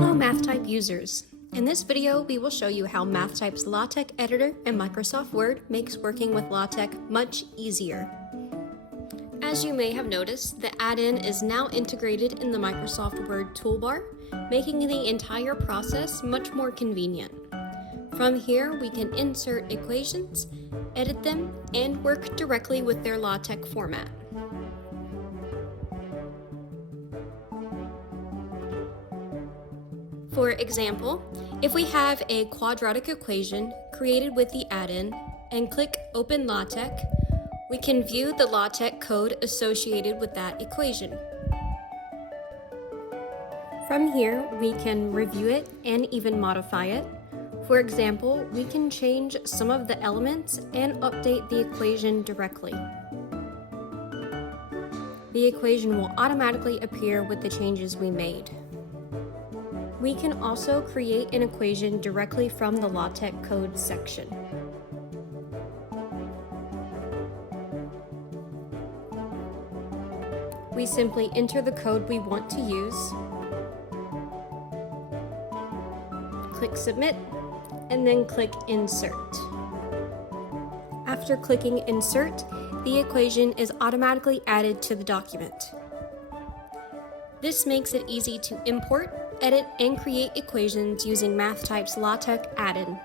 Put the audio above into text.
Hello MathType users! In this video, we will show you how MathType's LaTeX editor in Microsoft Word makes working with LaTeX much easier. As you may have noticed, the add-in is now integrated in the Microsoft Word toolbar, making the entire process much more convenient. From here, we can insert equations, edit them, and work directly with their LaTeX format. For example, if we have a quadratic equation created with the add-in and click Open LaTeX, we can view the LaTeX code associated with that equation. From here, we can review it and even modify it. For example, we can change some of the elements and update the equation directly. The equation will automatically appear with the changes we made. We can also create an equation directly from the LaTeX code section. We simply enter the code we want to use, click Submit, and then click Insert. After clicking Insert, the equation is automatically added to the document. This makes it easy to import, edit, and create equations using MathType's LaTeX add-in.